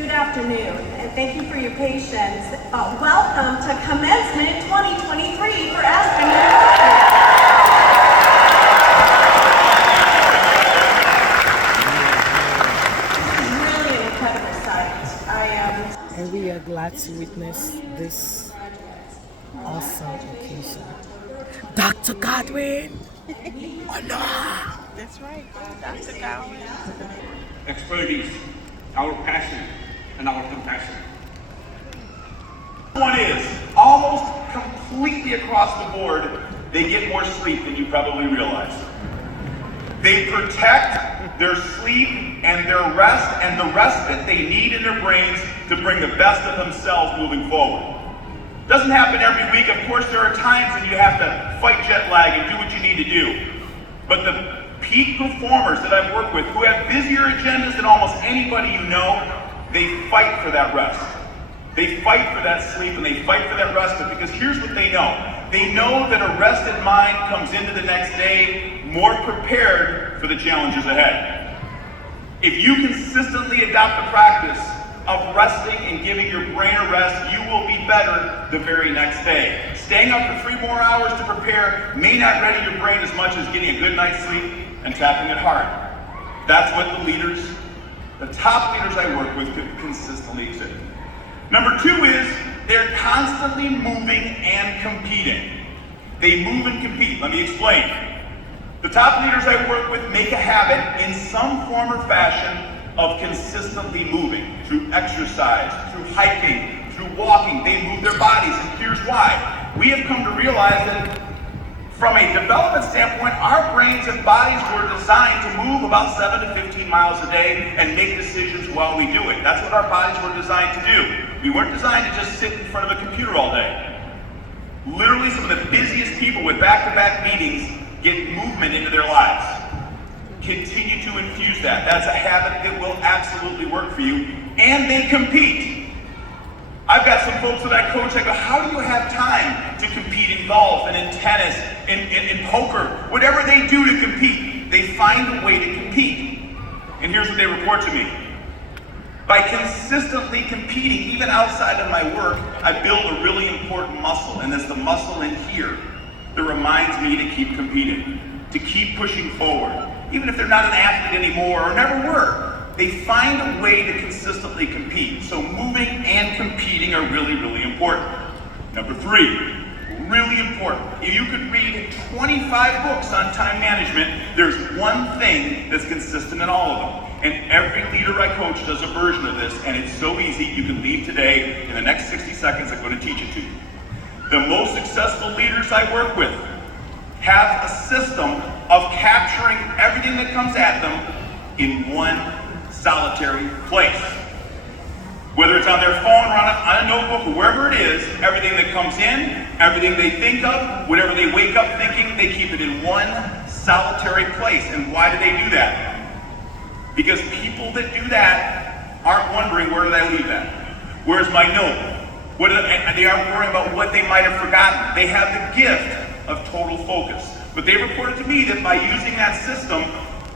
Good afternoon, and thank you for your patience. Welcome to Commencement 2023 for Aspen University. This is really an incredible sight. And we are glad to witness this awesome occasion. Dr. Godwin! Onuoha! That's right, Dr. Godwin. Expertise, our passion, and our compassion. One is, almost completely across the board, they get more sleep than you probably realize. They protect their sleep and their rest and the respite they need in their brains to bring the best of themselves moving forward. Doesn't happen every week. Of course, there are times when you have to fight jet lag and do what you need to do. But the peak performers that I've worked with who have busier agendas than almost anybody you know, they fight for that rest. They fight for that sleep and they fight for that respite because here's what they know. They know that a rested mind comes into the next day more prepared for the challenges ahead. If you consistently adopt the practice of resting and giving your brain a rest, you will be better the very next day. Staying up for 3 more hours to prepare may not ready your brain as much as getting a good night's sleep and tapping it hard. That's what the top leaders I work with could consistently exhibit. Number 2 is they're constantly moving and competing. They move and compete. Let me explain. The top leaders I work with make a habit in some form or fashion of consistently moving through exercise, through hiking, through walking. They move their bodies, and here's why. We have come to realize that from a development standpoint, our brains and bodies were designed to move about 7 to 15 miles a day and make decisions while we do it. That's what our bodies were designed to do. We weren't designed to just sit in front of a computer all day. Literally, some of the busiest people with back-to-back meetings get movement into their lives. Continue to infuse that. That's a habit that will absolutely work for you. And they compete. I've got some folks that I coach, I go, how do you have time to compete in golf and in tennis, in poker, whatever they do to compete, they find a way to compete. And here's what they report to me. By consistently competing, even outside of my work, I build a really important muscle, and it's the muscle in here that reminds me to keep competing, to keep pushing forward. Even if they're not an athlete anymore or never were, they find a way to consistently compete. So moving and competing are really, really important. Number 3, really important. If you could read 25 books on time management, there's one thing that's consistent in all of them. And every leader I coach does a version of this, and it's so easy, you can leave today. In the next 60 seconds, I'm going to teach it to you. The most successful leaders I work with have a system of capturing everything that comes at them in one solitary place. Whether it's on their phone or on a notebook or wherever it is, everything that comes in, everything they think of, whatever they wake up thinking, they keep it in one solitary place. And why do they do that? Because people that do that aren't wondering, where did I leave that? Where's my note? They aren't worrying about what they might have forgotten. They have the gift of total focus. But they reported to me that by using that system,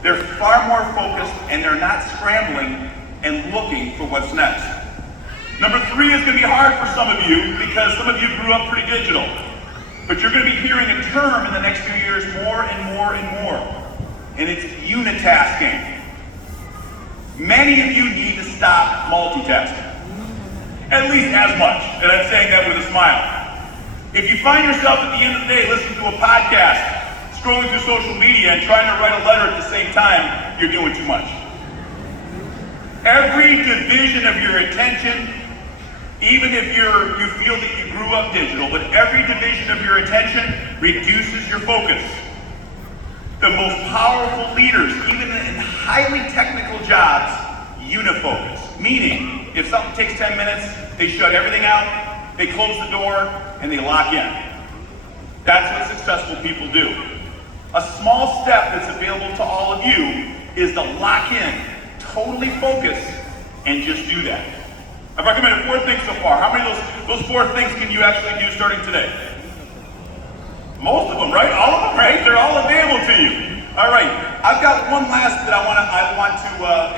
they're far more focused and they're not scrambling and looking for what's next. Number 3 is going to be hard for some of you because some of you grew up pretty digital. But you're going to be hearing a term in the next few years more and more and more. And it's unitasking. Many of you need to stop multitasking. At least as much. And I'm saying that with a smile. If you find yourself at the end of the day listening to a podcast, scrolling through social media, and trying to write a letter at the same time, you're doing too much. Every division of your attention, even if you feel that you grew up digital, but every division of your attention reduces your focus. The most powerful leaders, even in highly technical jobs, unifocus. Meaning, if something takes 10 minutes, they shut everything out, they close the door, and they lock in. That's what successful people do. A small step that's available to all of you is to lock in, totally focus, and just do that. I've recommended 4 things so far. How many of those 4 things can you actually do starting today? Most of them, right? All of them, right? They're all available to you. All right, I've got one last that I want to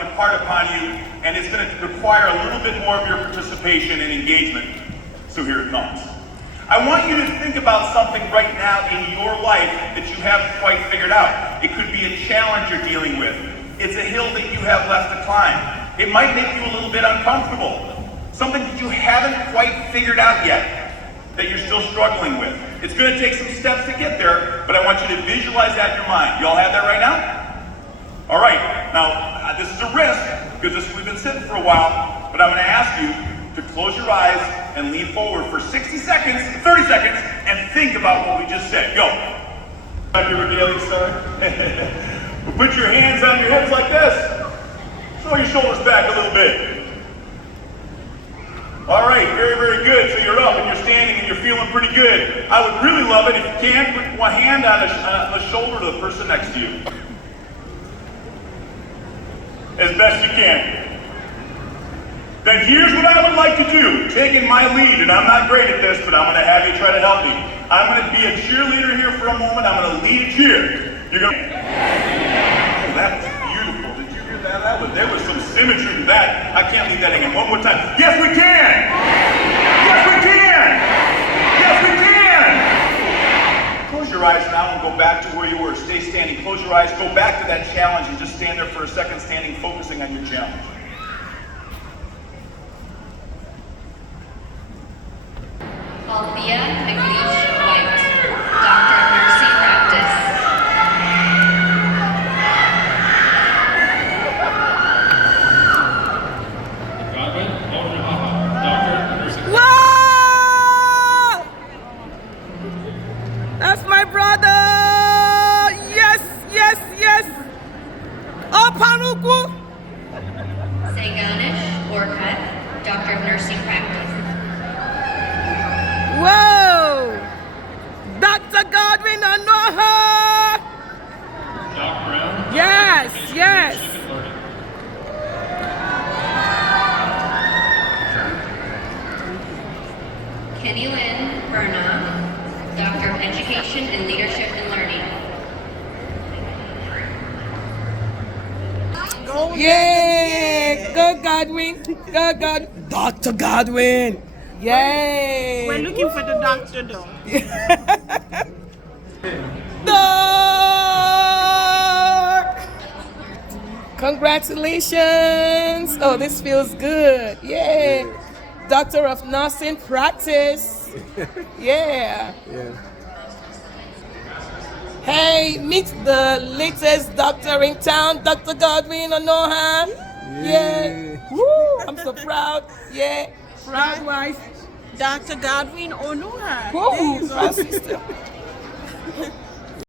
impart upon you, and it's going to require a little bit more of your participation and engagement. So here it comes. I want you to think about something right now in your life that you haven't quite figured out. It could be a challenge you're dealing with. It's a hill that you have left to climb. It might make you a little bit uncomfortable. Something that you haven't quite figured out yet, that you're still struggling with. It's going to take some steps to get there, but I want you to visualize that in your mind. You all have that right now? All right, now this is a risk, because we've been sitting for a while, but I'm going to ask you to close your eyes and lean forward for 60 seconds, 30 seconds, and think about what we just said. Go. Back your regalia, son. Put your hands on your hips like this. Throw your shoulders back a little bit. All right, very, very good. So you're up and you're standing and you're feeling pretty good. I would really love it if you can put one hand on the shoulder of the person next to you. As best you can. Then here's what I would like to do, taking my lead, and I'm not great at this, but I'm going to have you try to help me. I'm going to be a cheerleader here for a moment. I'm going to lead a cheer. You're going to... Oh, that was beautiful. Did you hear that? There was some symmetry to that. I can't leave that hanging. One more time. Yes, we can! Yes, we can! Yes, we can! Close your eyes now and go back to where you were. Stay standing. Close your eyes. Go back to that challenge and just stand there for a second, standing, focusing on your challenge. Althea McLeish White, Doctor of Nursing Practice. Godwin, Onuoha, Doctor of Nursing. Whoa! That's my brother! Yes, yes, yes! Oh, Panuku! Saganish Orkut, Doctor of Nursing Practice. Whoa! Dr. Godwin, Onuoha! Doc Brown. Yes, yes. Leadership and Learning. Kenny Lynn Berna, Doctor of Education and Leadership and Learning. Yay! Go Godwin! Go God! Dr. Godwin! Yay! We're looking for the doctor though. Doc! Congratulations! Oh, this feels good. Yay! Doctor of Nursing Practice. Yeah. Hey, meet the latest doctor in town, Dr. Godwin, Onuoha. Yeah. Woo! I'm so proud. Yeah. Proud wife. Dr. Godwin Onuoha. Woo! My sister.